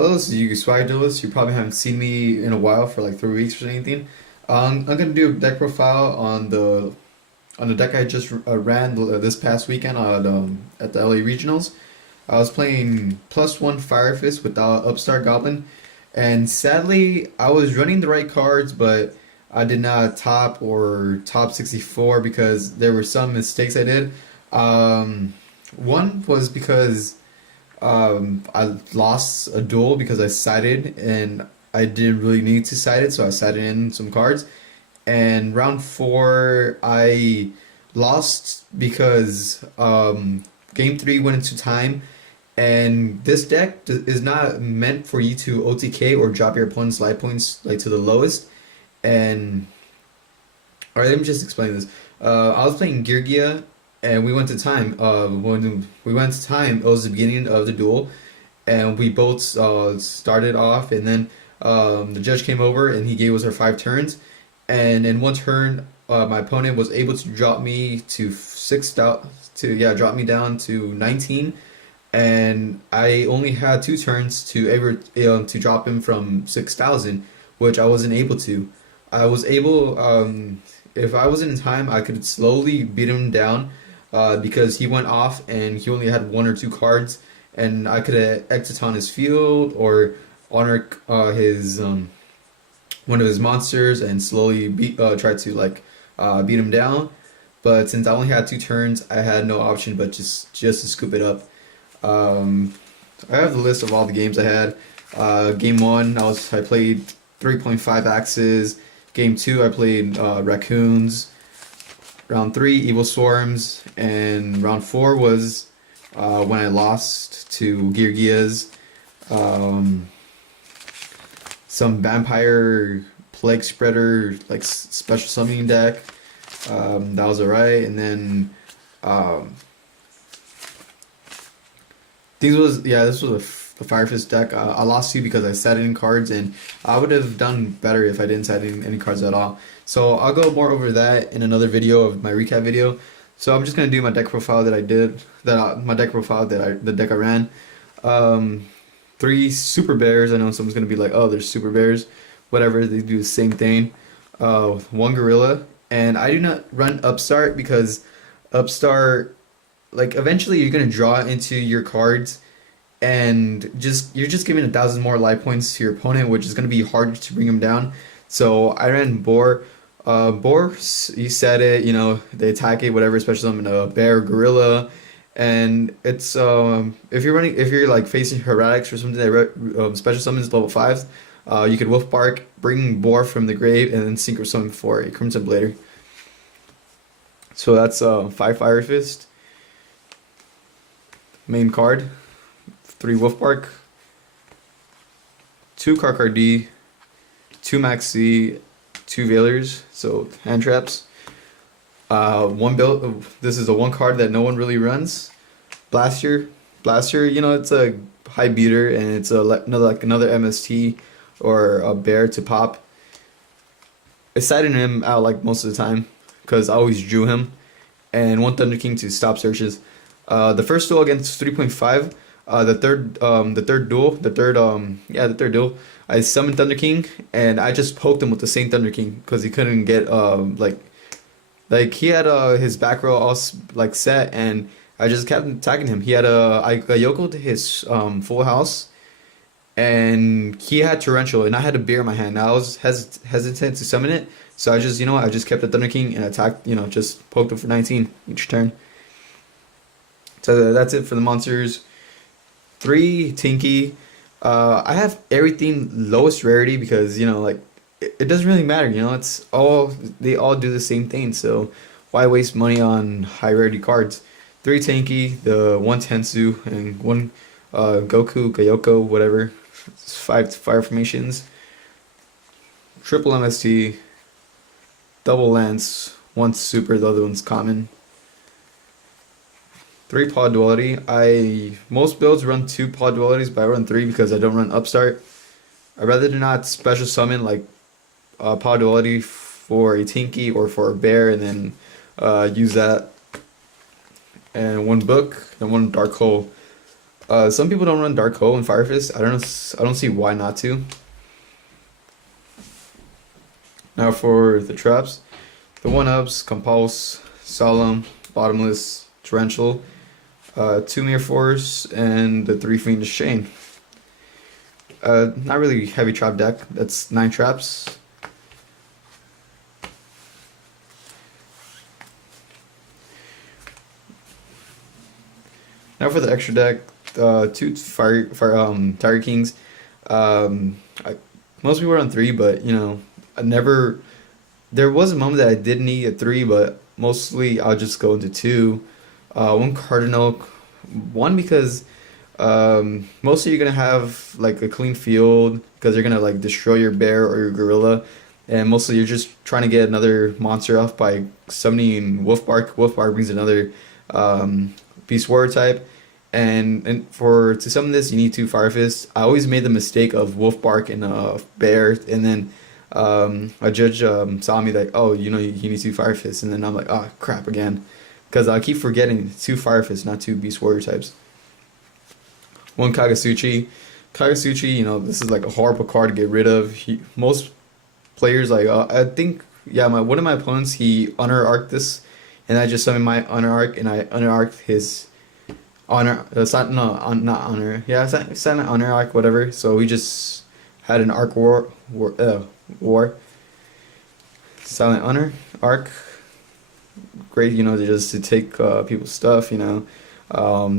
Hello, this is Yugioh Fire Fist. You probably haven't seen me in a while for like 3 weeks or anything. I'm gonna do a deck profile on the deck I just ran this past weekend at the LA Regionals. I was playing +1 Fire Fist without Upstart Goblin, and sadly I was running the right cards, but I did not top 64 because there were some mistakes I did. Um, One was because I lost a duel because I sided and I didn't really need to side it, so I sided in some cards. And round four, I lost because game three went into time, and this deck is not meant for you to OTK or drop your opponent's life points like to the lowest. And all right, let me just explain this. I was playing geargia, and we went to time. When we went to time, it was the beginning of the duel, and we both started off, and then the judge came over and he gave us our 5 turns. And in one turn, my opponent was able to drop me to drop me down to 19, and I only had 2 turns to drop him from 6,000, which I wasn't able to. I was able, if I wasn't in time, I could slowly beat him down because he went off and he only had 1 or 2 cards, and I could have exciton his field or honor his one of his monsters and slowly try to beat him down. But since I only had 2 turns, I had no option but just to scoop it up. Um, I have the list of all the games I had. Game one, I played 3.5 axes. Game two, I played Raccoons. Round three, Evilswarms, and round four was when I lost to geargias. Um, some vampire plague spreader special summoning deck. That was alright, and then um, this was the Fire Fist deck. I lost two because I sat in cards, and I would have done better if I didn't set in any cards at all. So I'll go more over that in another video of my recap video. So I'm just gonna do my deck profile that I did, the deck I ran. Um, 3 super bears. I know someone's gonna be like, oh, there's super bears. Whatever, they do the same thing. 1 gorilla, and I do not run upstart because upstart, eventually you're gonna draw into your cards, and you're just giving 1,000 more life points to your opponent, which is gonna be hard to bring him down. So I ran boar. Boar, you said it, they attack it, whatever, especially summon a bear, gorilla, and it's if you're like facing heretics or something that special summons level 5s, you could wolf bark, bring boar from the grave, and then synchro summon for a crimson blader. So that's 5 Fire Fist. Main card, 3 wolf bark, 2 Karkar D, 2 Max C, 2 Veilers, so hand traps. One build. This is a one card that no one really runs. Blaster, it's a high beater, and it's another MST or a bear to pop. I sided him out most of the time because I always drew him, and 1 Thunder King to stop searches. The first duel against 3.5. The third duel, I summoned Thunder King, and I just poked him with the same Thunder King because he couldn't get he had his back row all set, and I just kept attacking him. He had I Yoko to his full house, and he had torrential, and I had a beer in my hand. Now I was hesitant to summon it, so I just I just kept the Thunder King and attacked, just poked him for 19 each turn. So that's it for the monsters. 3 Tinky. I have everything lowest rarity because it doesn't really matter. They all do the same thing. So why waste money on high rarity cards? 3 Tinky, the 1 Tensu, and 1 Goku, Kayoko, whatever. 5 fire formations. Triple MST, double lance, 1 super, the other one's common. 3 pod duality. Most builds run 2 pod dualities, but I run 3 because I don't run upstart. I'd rather not special summon pod duality for a Tinky or for a bear, and then use that. And 1 book and 1 dark hole. Some people don't run Dark Hole and Fire Fist. I don't see why not to. Now for the traps, the 1-ups, Compulse, Solemn, Bottomless, Torrential, 2 Mere Force, and the 3 Fiendish Chain. Not really heavy trap deck. That's 9 traps. Now for the extra deck, 2 Tiger Kings. Most people are on 3, but you know, I never. There was a moment that I did need a 3, but mostly I'll just go into 2. 1 Cardinal, 1 because mostly you're gonna have like a clean field because you're gonna like destroy your bear or your gorilla, and mostly you're just trying to get another monster off by summoning Wolfbark. Wolfbark brings another beast warrior type, and for to summon this you need 2 Fire Fists. I always made the mistake of Wolfbark and bear, and then a judge saw me like, oh, you know, you need 2 Fire Fists, and then I'm like, oh crap again, because I keep forgetting 2 Fire Fists, not 2 beast warrior types. 1 Kagasuchi. Kagasuchi, you know, this is like a horrible card to get rid of. Most players, like, I think, yeah, one of my opponents, he honor arced this, and I just summoned my honor arc, and I honor arced his honor, not honor, yeah, it's not honor arc, whatever. So we just had an arc war. Silent honor arc, great, you know, just to take people's stuff, you know,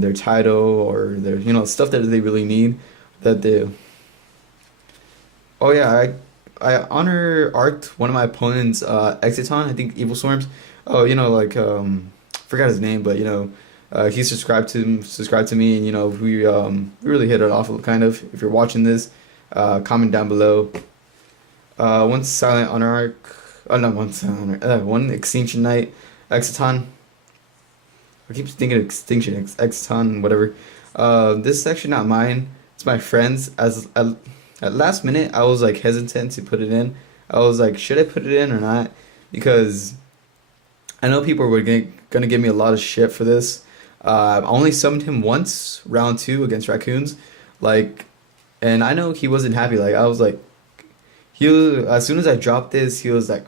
their title or their, you know, stuff that they really need, that they. Oh yeah, I honor arced one of my opponent's exciton, I think Evilswarms. Oh, you know, like forgot his name, but you know, he subscribed to me, and you know, we really hit it off kind of. If you're watching this, comment down below. 1 silent honor arc. Oh no, 1 silent honor. 1 extinction knight exciton. I keep thinking extinction exciton, whatever. This is actually not mine. It's my friend's. At last minute, I was like hesitant to put it in. I was like, should I put it in or not? Because I know people were gonna give me a lot of shit for this. I only summoned him once, round 2 against Raccoons, like, and I know he wasn't happy. Like I was like, as soon as I dropped this, he was like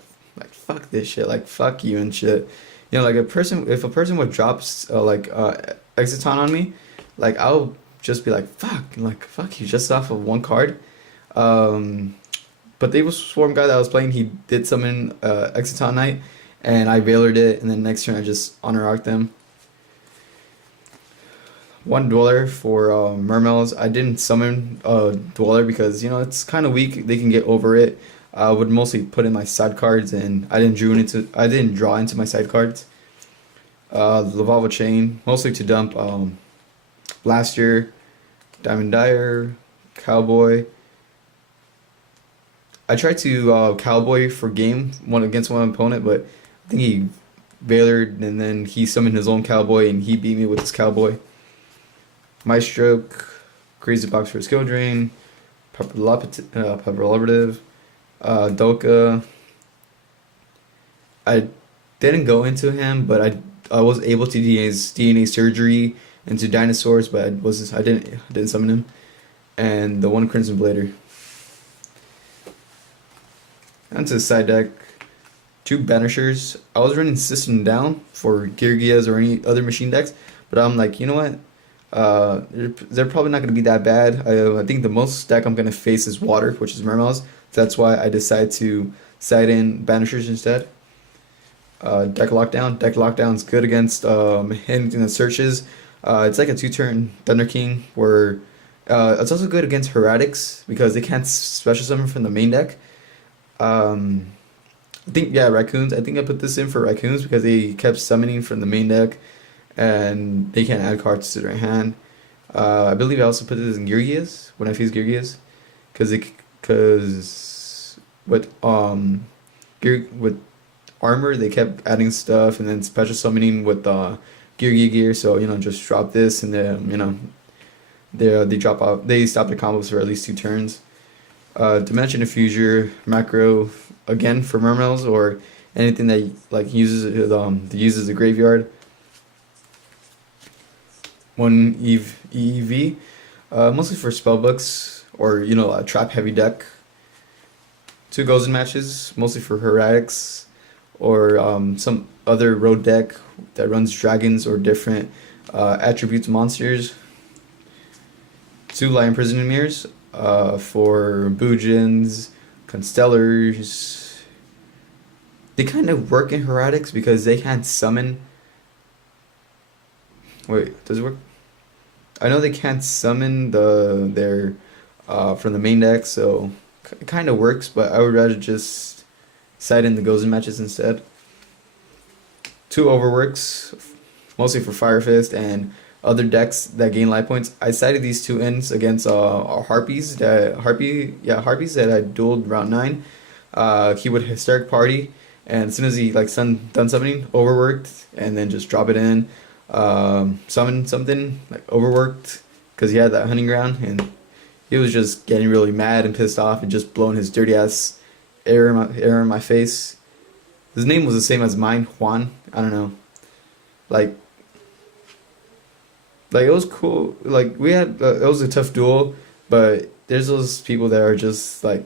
fuck this shit, like fuck you and shit. You know, like if a person would drop Exciton on me, like I'll just be like fuck you, just off of 1 card. But the Evil Swarm guy that I was playing, he did summon Exciton Knight, and I Veilered it, and then next turn I just honor arced them. 1 Dweller for Meramils. I didn't summon Dweller because, you know, it's kind of weak. They can get over it. I would mostly put in my side cards, and I didn't draw into my side cards. Lavalva Chain, mostly to dump Blaster, Diamond Dyer, Cowboy. I tried to Cowboy for game against one opponent, but I think he Veilered, and then he summoned his own Cowboy, and he beat me with his Cowboy. Maestro, Crazy Box for Skill Drain, Pepper Laborative, Doka. I didn't go into him, but I was able to DNA surgery into dinosaurs, but I didn't summon him. And the 1 Crimson Blader. Onto the side deck, 2 Banishers. I was running System Down for geargias or any other machine decks, but I'm like, you know what? They're probably not going to be that bad. I think the most deck I'm going to face is Water, which is Meramils. So that's why I decided to side in Banishers instead. Deck Lockdown. Deck Lockdown's good against anything that searches. It's like a 2-turn Thunder King, where it's also good against Heretics because they can't special summon from the main deck. I think, yeah, Raccoons. I think I put this in for Raccoons because they kept summoning from the main deck, and they can't add cards to their hand. I believe I also put this in geargias when I face geargias, because with armor they kept adding stuff, and then special summoning with geargia gear. So, you know, just drop this, and then, you know, they drop off. They stop their combos for at least 2 turns. Dimension Diffuser, Macro again for Meramils or anything that like uses the graveyard. one EEV, mostly for spellbooks or a trap heavy deck. 2 goes in matches, mostly for heretics or some other road deck that runs dragons or different attributes monsters. 2 Lion Prison Mirrors for Boojins, Constellars. They kind of work in heretics because they can't summon. Wait, does it work? I know they can't summon their from the main deck, so it kind of works, but I would rather just side in the goes in matches instead. 2 Overworks, mostly for Fire Fist and other decks that gain life points. I sided these 2 ins against Harpies that I dueled round 9. He would start party, and as soon as he like done summoning, overworked, and then just drop it in. Summon something like overworked because he had that hunting ground, and he was just getting really mad and pissed off and just blowing his dirty ass air in my face. His name was the same as mine, Juan. I don't know, like it was cool. Like we had it was a tough duel, but there's those people that are just like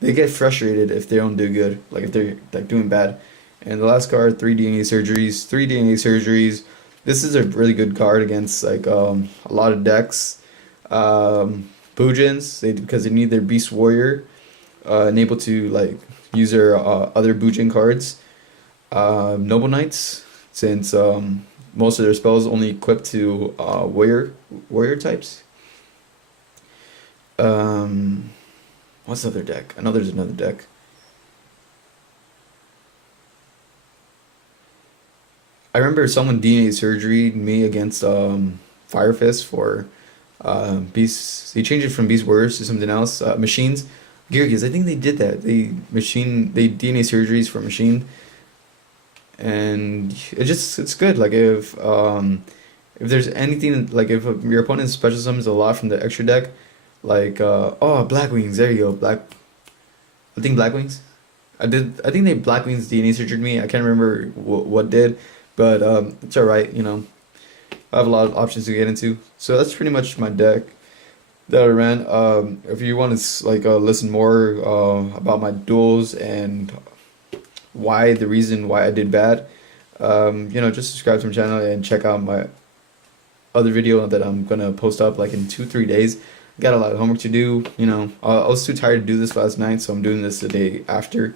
they get frustrated if they don't do good, like if they're like doing bad. And the last card, 3 DNA surgeries, 3 DNA surgeries. This is a really good card against like a lot of decks. Boojins, because they need their Beast Warrior, and able to like use their other Boojin cards. Noble Knights, since most of their spells only equip to warrior types. What's the other deck? I know there's another deck. I remember someone DNA surgery me against Fire Fist for Beast. They changed it from Beast Warriors to something else. Machines, geargias. I think they did that. They DNA surgeries for machine, and it's good. Like if there's anything, like if your opponent special summons a lot from the extra deck, like blackwings. There you go. I think blackwings. I think they blackwings DNA surgered me. I can't remember what did. But it's alright, I have a lot of options to get into. So that's pretty much my deck that I ran. If you want to listen more about my duels and the reason why I did bad, just subscribe to my channel and check out my other video that I'm gonna post up like in 2-3 days. Got a lot of homework to do. I was too tired to do this last night, so I'm doing this the day after.